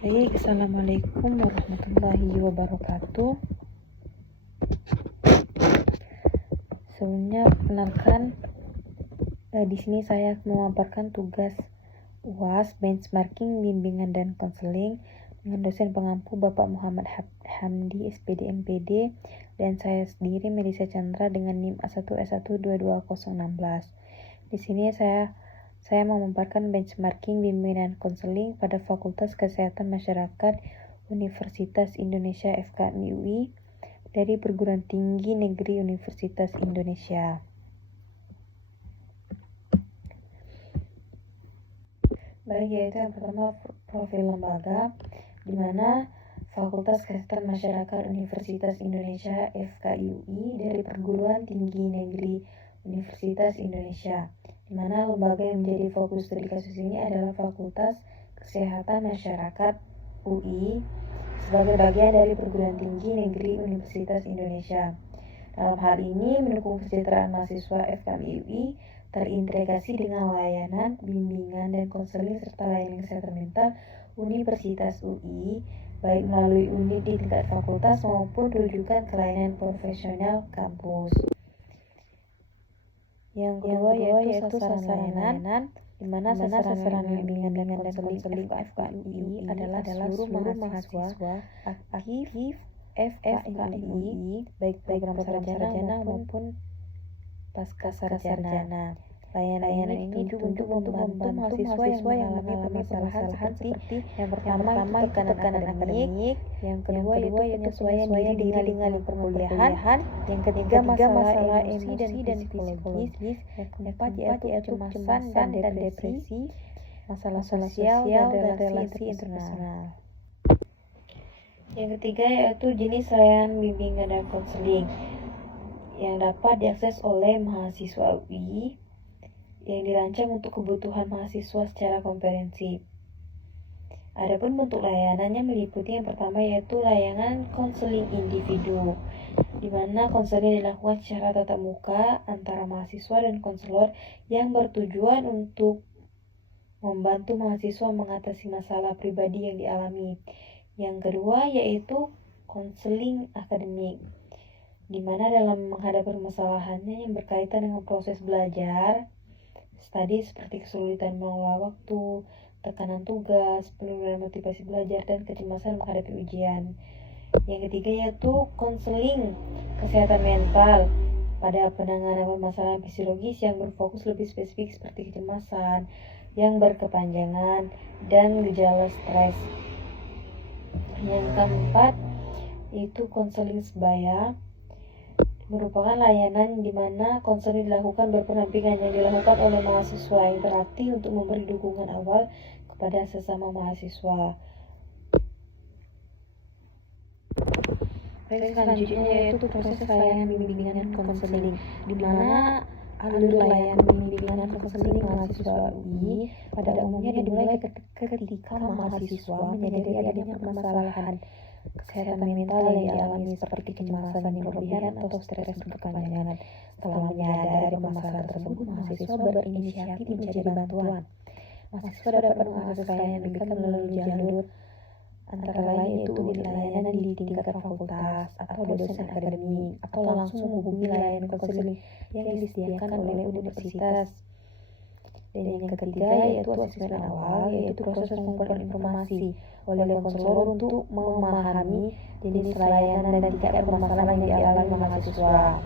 Baik, Assalamualaikum warahmatullahi wabarakatuh. Sebelumnya perkenalkan, di sini saya memaparkan tugas UAS benchmarking bimbingan dan konseling dengan dosen pengampu Bapak Muhammad Hamdi SPD MPD dan saya sendiri Melisa Chandra dengan NIM A1S1222016. Di sini saya memaparkan benchmarking bimbingan konseling pada Fakultas Kesehatan Masyarakat Universitas Indonesia FKMI UI dari Perguruan Tinggi Negeri Universitas Indonesia. Baik, yaitu yang pertama profil lembaga, di mana Fakultas Kesehatan Masyarakat Universitas Indonesia FKMI UI dari Perguruan Tinggi Negeri Universitas Indonesia, di mana lembaga yang menjadi fokus dari kasus ini adalah Fakultas Kesehatan Masyarakat UI sebagai bagian dari Perguruan Tinggi Negeri Universitas Indonesia. Dalam hal ini mendukung kesejahteraan mahasiswa FKMI UI terintegrasi dengan layanan, bimbingan, dan konseling serta layanan kesehatan mental Universitas UI, baik melalui unit di tingkat fakultas maupun rujukan ke layanan profesional kampus. Yang kedua yaitu sasaran layanan, di mana sasaran bimbingan dan konseling FKMI UI adalah seluruh mahasiswa aktif FKMI, baik program sarjana maupun pasca sarjana. Layanan ini ditunjuk untuk membantu mahasiswa yang mengalami permasalahan seperti yang pertama tekanan akademik, yang kedua yaitu penyesuaian diri dengan perkuliahan, yang ketiga masalah emosi dan psikologis, yang keempat yaitu kecemasan dan depresi, masalah sosial dan relasi interpersonal. Yang ketiga yaitu jenis layanan bimbingan dan konseling yang dapat diakses oleh mahasiswa UI yang dirancang untuk kebutuhan mahasiswa secara komprehensif. Adapun bentuk layanannya meliputi yang pertama yaitu layanan konseling individu, di mana konseling dilakukan secara tatap muka antara mahasiswa dan konselor yang bertujuan untuk membantu mahasiswa mengatasi masalah pribadi yang dialami. Yang kedua yaitu konseling akademik, di mana dalam menghadapi permasalahannya yang berkaitan dengan proses belajar, studi seperti kesulitan mengelola waktu, tekanan tugas, penurunan motivasi belajar, dan kecemasan menghadapi ujian. Yang ketiga yaitu konseling kesehatan mental pada penanganan permasalahan fisiologis yang berfokus lebih spesifik seperti kecemasan yang berkepanjangan dan gejala stres. Yang keempat yaitu konseling sebaya, merupakan layanan di mana konseling dilakukan berpendampingan yang dilakukan oleh mahasiswa yang berarti untuk memberi dukungan awal kepada sesama mahasiswa. Selanjutnya yaitu proses layanan bimbingan dan konseling, di mana alur layanan bimbingan dan konseling mahasiswa UI pada umumnya dimulai ketika mahasiswa menyadari adanya permasalahan kesehatan mental yang dialami seperti kecemasan yang berlebihan atau stres berkepanjangan. Setelah menyadari permasalahan tersebut, mahasiswa berinisiatif mencari bantuan. Mahasiswa dapat mengakses layanan bimbingan melalui jalur antara lain yaitu layanan di tingkat fakultas atau dosen akademik, atau langsung menghubungi layanan konseling yang disediakan oleh universitas. Dan yang ketiga yaitu asesmen awal, yaitu proses pengumpulan informasi oleh konselor untuk memahami jenis layanan dan tingkat permasalahan yang dialami mahasiswa.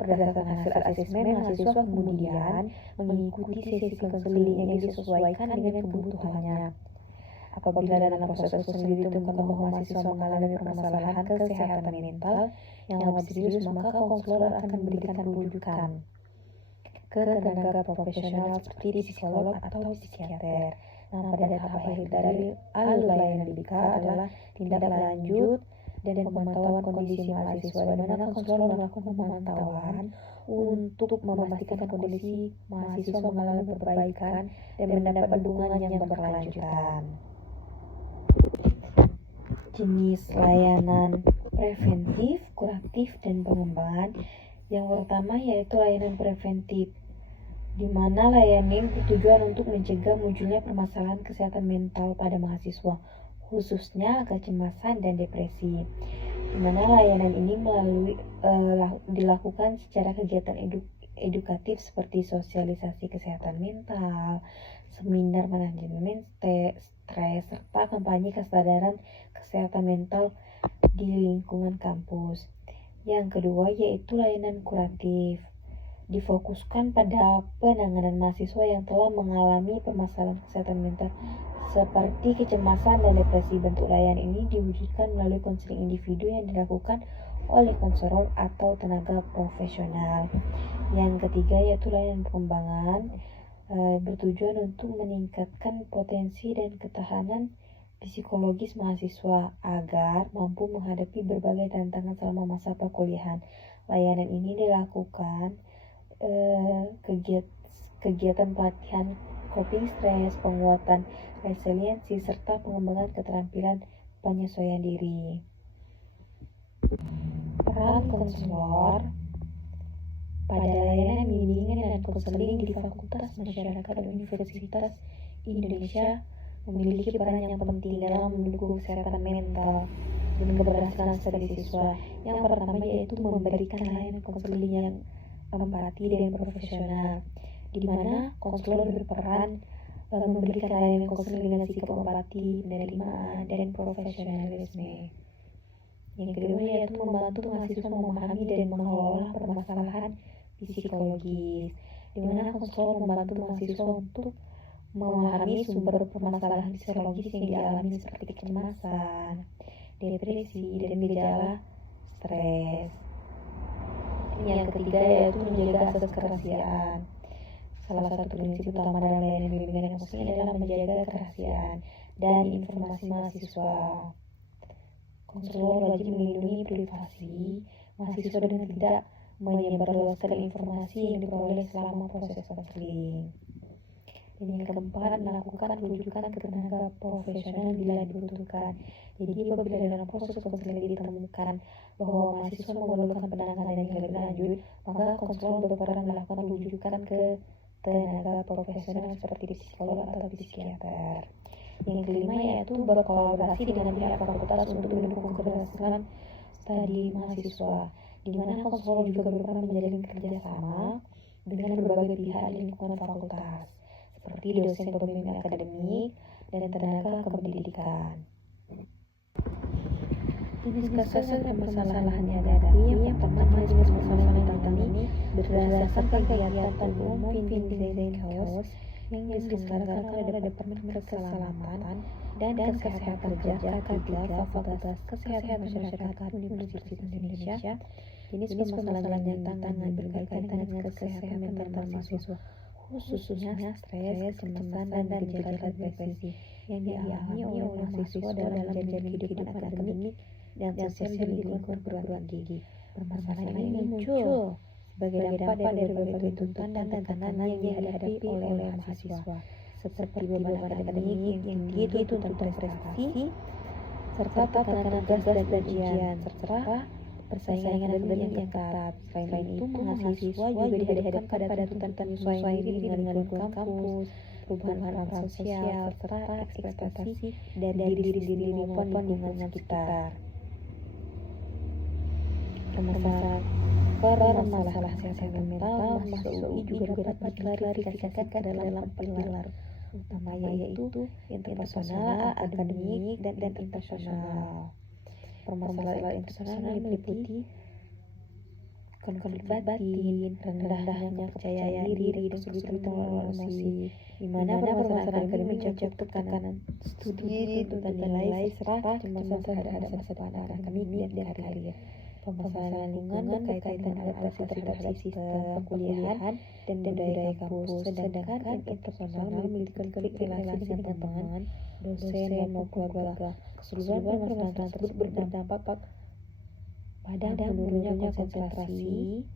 Berdasarkan hasil asesmen, mahasiswa kemudian mengikuti sesi konseling yang disesuaikan dengan kebutuhannya. Apabila dalam proses konseling ditemukan bahwa mahasiswa mengalami permasalahan kesehatan mental yang lebih serius, maka konselor akan memberikan rujukan ke tenaga profesional seperti psikolog atau psikiater. Nah, pada tahap akhir dari alur layanan BK adalah tindak lanjut dan pemantauan kondisi mahasiswa, di mana konselor melakukan pemantauan untuk memastikan kondisi mahasiswa mengalami perbaikan dan mendapat dukungan yang berkelanjutan. Jenis layanan preventif, kuratif, dan pengembangan. Yang pertama yaitu layanan preventif, di mana layanan bertujuan untuk mencegah munculnya permasalahan kesehatan mental pada mahasiswa khususnya kecemasan dan depresi, di mana layanan ini dilakukan secara kegiatan edukatif seperti sosialisasi kesehatan mental, seminar manajemen stres, serta kampanye kesadaran kesehatan mental di lingkungan kampus. Yang kedua yaitu layanan kuratif, difokuskan pada penanganan mahasiswa yang telah mengalami permasalahan kesehatan mental seperti kecemasan dan depresi. Bentuk layanan ini diwujudkan melalui konseling individu yang dilakukan oleh konselor atau tenaga profesional. Yang ketiga yaitu layanan pengembangan, bertujuan untuk meningkatkan potensi dan ketahanan psikologis mahasiswa agar mampu menghadapi berbagai tantangan selama masa perkuliahan. Layanan ini dilakukan kegiatan pelatihan coping stres, penguatan resiliensi, serta pengembangan keterampilan penyesuaian diri. Peran konselor pada layanan bimbingan dan konseling di Fakultas Masyarakat Universitas Indonesia memiliki peran yang penting dalam mendukung kesehatan mental dan keberhasilan studi siswa. Yang pertama yaitu memberikan layanan konseling yang empati dan profesional, di mana konselor berperan memberikan layanan konseling dengan sikap empati, penerimaan, dan profesionalisme. Yang kedua yaitu membantu mahasiswa memahami dan mengelola permasalahan psikologis, di mana konselor membantu mahasiswa untuk memahami sumber permasalahan psikologis yang dialami seperti kecemasan, depresi, dan gejala stres. Yang ketiga yaitu menjaga asas kerahasiaan. Salah satu prinsip utama dalam layanan bimbingan dan konseling adalah menjaga kerahasiaan dan informasi mahasiswa. Konselor wajib melindungi privasi mahasiswa dengan tidak menyebarluaskan informasi yang diperoleh selama proses konseling. Dan yang keempat, melakukan rujukan ke tenaga profesional bila dibutuhkan. Jadi apabila dalam proses konseling ditemukan bahwa mahasiswa memerlukan penanganan yang lebih lanjut, maka konselor berperan melakukan rujukan ke tenaga profesional seperti psikolog atau psikiater. Yang kelima yaitu berkolaborasi dengan pihak fakultas untuk mendukung keberhasilan studi mahasiswa, di mana konselor juga berperan menjalin kerjasama dengan berbagai pihak di lingkungan fakultas, seperti dosen pembimbing akademik dan tenaga kependidikan. Jenis kasus dan permasalahan yang dihadapi, yang pertama jenis permasalahan tentang ini berdasarkan kegiatan umum Vincent Chaos yang diselenggarakan oleh Departemen Keselamatan dan Kesehatan Kerja K3 Fakultas Kesehatan Masyarakat Universitas Indonesia. Jenis permasalahan yang tantangan berkaitan dengan kesehatan mental mahasiswa, khususnya stres, kecemasan, dan gejala depresi yang dialami oleh mahasiswa dalam menjalani kehidupan akademik dan sosial di lingkungan perguruan tinggi. Permasalahan ini muncul sebagai dampak dari berbagai tuntutan dan tekanan yang dihadapi oleh mahasiswa, seperti beban akademik yang tinggi, tuntutan prestasi, serta tekanan tugas dan ujian, serta persaingan yang ketat. Selain itu, mahasiswa juga dihadapkan pada tuntutan penyesuaian diri dengan lingkungan kampus, perubahan peran sosial, serta ekspektasi dari diri sendiri maupun lingkungan sekitar. Permasalahan kesehatan mental mahasiswa UI juga dapat diklarifikasikan ke dalam pilar utama yaitu interpersonal, akademik, dan internasional. Permasalahan internasional meliputi konflik batin, rendahnya kepercayaan diri, dan kesulitan emosi, di mana permasalahan akademik mencakup tekanan studi, tuntutan nilai, serta kecemasan terhadap masa depan akademik dan karir. Permasalahan lingkungan berkaitan adaptasi terhadap sistem perkuliahan dan budaya kampus, sedangkan interpersonal memiliki konflik relasi dengan teman, dosen, maupun keluarga. Keseluruhan permasalahan tersebut berdampak pada menurunnya konsentrasi,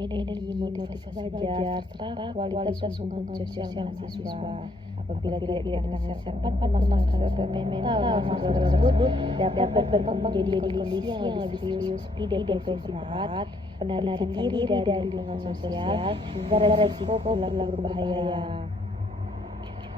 energi, motivasi belajar, serta kualitas hubungan sosial mahasiswa. Apabila tidak ditangani tepat, permasalahan mental mahasiswa tersebut dapat berkembang menjadi kondisi yang lebih serius seperti depresi berat, penarikan diri dari lingkungan sosial, hingga resiko perilaku berbahaya.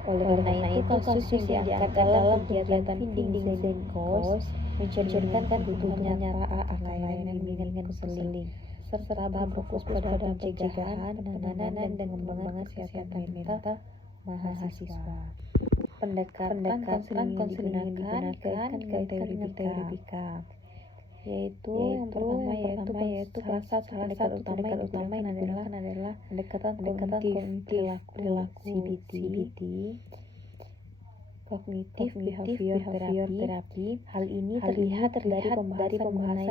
Oleh karena itu, kasus yang diangkat dalam kegiatan Feeding Zen Course mencerminkan kebutuhan nyata akan layanan bimbingan konseling serta berfokus pada pencegahan, penanganan, dan pengembangan kesehatan mental mahasiswa. Pendekatan konseling digunakan ke teori BK, yaitu yang pertama yaitu salah satu pendekatan utama yang adalah pendekatan kognitif cognitive behavior therapy. Hal ini terlihat dari pembahasan mengenai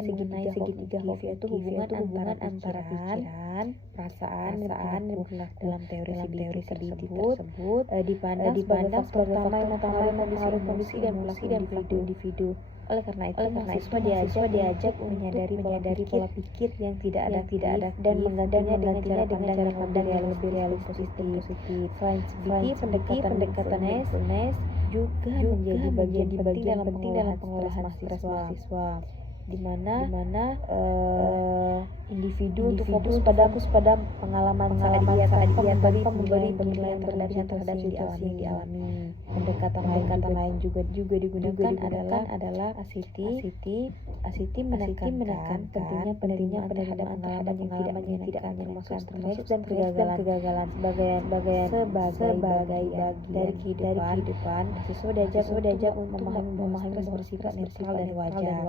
segitiga kognitif, yaitu hubungan antara pikiran, perasaan, dan perilaku. Dalam teori CBT tersebut dipandang sebagai faktor yang mempengaruhi kondisi dan perilaku individu. Oleh karena itu, mahasiswa diajak menyadari pola pikir yang tidak ada dan menggantinya dengan cara pandang yang lebih realistis positif. Selain CBT, pendekatan mindfulness juga menjadi bagian penting dalam pengolahan mahasiswa, di mana individu untuk fokus pada pengalaman saat dia tanpa memberi penilaian berlebihan terhadap situasi yang dialami. Pendekatan lain juga digunakan adalah ACT menekan pentingnya penerimaan terhadap pengalaman yang tidak termasuk stres dan kegagalan sebagai bagian dari kehidupan. Mahasiswa diajak memahami bahwa bersifat netral dan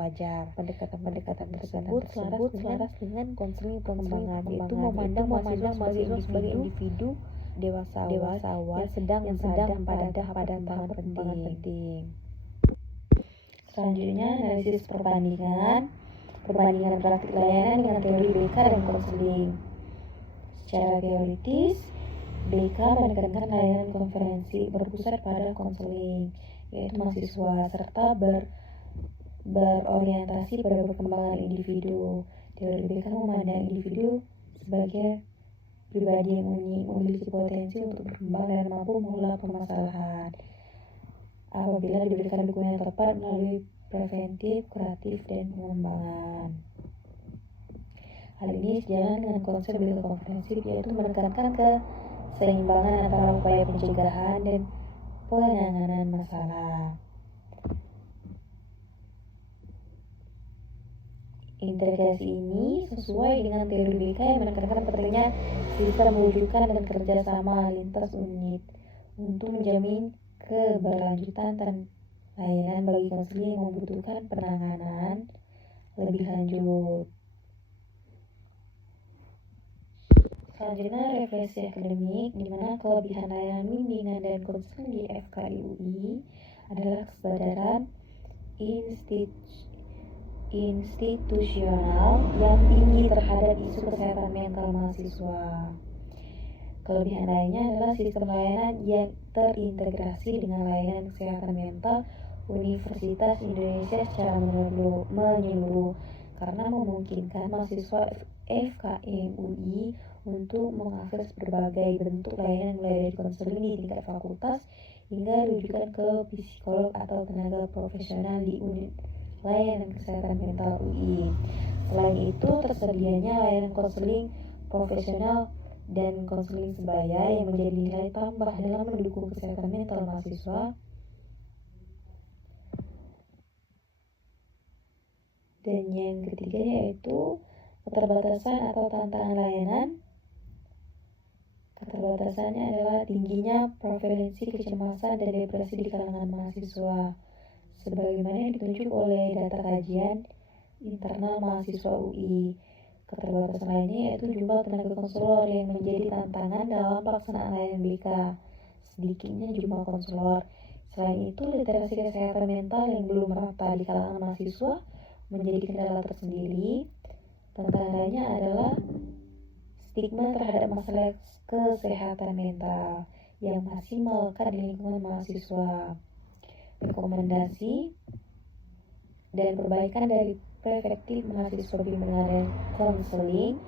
wajar. Pendekatan tersebut selaras dengan konseling pengembangan, yaitu memandang mahasiswa sebagai individu dewasa yang sedang pada tahapan penting. Selanjutnya, analisis perbandingan praktik layanan dengan teori BK dan konseling. Secara teoritis, BK menekankan layanan konferensi berpusat pada konseling, yaitu mahasiswa, serta berorientasi pada perkembangan individu. Teori BK memandang individu sebagai pribadi yang unik, memiliki potensi untuk berkembang dan mampu mengelola permasalahan apabila diberikan dukungan yang tepat melalui preventif, kuratif, dan pengembangan. Hal ini sejalan dengan konsep BK komprehensif, yaitu menekankan keseimbangan antara upaya pencegahan dan penanganan masalah. Integrasi ini sesuai dengan teori BK yang menekankan pentingnya sistem rujukan dan kerjasama lintas unit untuk menjamin keberlanjutan dan layanan bagi konseling yang membutuhkan penanganan lebih lanjut. Selanjutnya, refleksi akademik, di mana kelebihan layanan bimbingan dan konseling di FKIUI adalah kesadaran institusional yang tinggi terhadap isu kesehatan mental mahasiswa. Kelebihan lainnya adalah sistem layanan yang terintegrasi dengan layanan kesehatan mental Universitas Indonesia secara menyeluruh, karena memungkinkan mahasiswa FKIUI untuk mengakses berbagai bentuk layanan mulai dari konseling di tingkat fakultas hingga rujukan ke psikolog atau tenaga profesional di unit layanan kesehatan mental UI. Selain itu, tersedianya layanan konseling profesional dan konseling sebaya yang menjadi nilai tambah dalam mendukung kesehatan mental mahasiswa. Dan yang ketiga yaitu keterbatasan atau tantangan layanan. Keterbatasannya adalah tingginya prevalensi kecemasan dan depresi di kalangan mahasiswa, sebagaimana yang ditunjuk oleh data kajian internal mahasiswa UI. Keterbatasan lainnya yaitu jumlah tenaga konselor yang menjadi tantangan dalam pelaksanaan layanan BK, sedikitnya jumlah konselor. Selain itu, literasi kesehatan mental yang belum merata di kalangan mahasiswa menjadi kendala tersendiri. Tantangan lainnya adalah stigma terhadap masalah kesehatan mental yang masih melekat di lingkungan mahasiswa. Rekomendasi dan perbaikan dari perspektif mahasiswa bimbingan dan konseling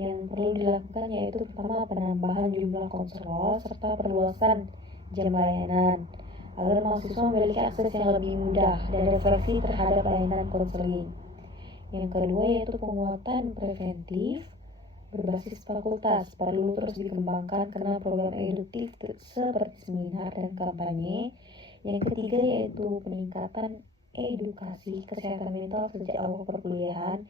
yang perlu dilakukan yaitu pertama, penambahan jumlah konselor serta perluasan jam layanan agar mahasiswa memiliki akses yang lebih mudah dan refleksi terhadap layanan konseling. Yang kedua yaitu penguatan preventif berbasis fakultas perlu terus dikembangkan karena program eduktif seperti seminar dan kampanye. Yang ketiga yaitu peningkatan edukasi kesehatan mental sejak awal perkuliahan.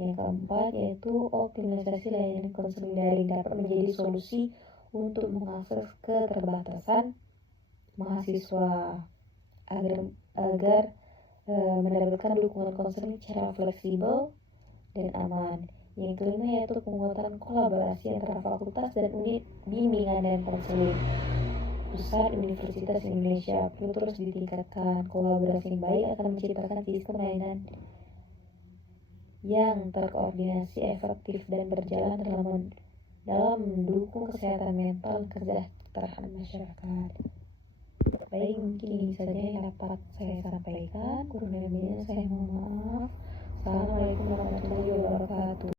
Yang keempat yaitu optimalisasi layanan konseling daring dapat menjadi solusi untuk mengakses keterbatasan mahasiswa agar mendapatkan dukungan konseling secara fleksibel dan aman. Yang kelima yaitu penguatan kolaborasi antara fakultas dan unit bimbingan dan konseling. Pusat Universitas Indonesia perlu terus ditingkatkan. Kolaborasi yang baik akan menciptakan sistem layanan yang terkoordinasi, efektif, dan berjalan dalam mendukung kesehatan mental dan kesejahteraan masyarakat. Baik, mungkin ini saja yang dapat saya sampaikan. Kurang lebihnya saya mohon maaf. Assalamualaikum warahmatullahi wabarakatuh.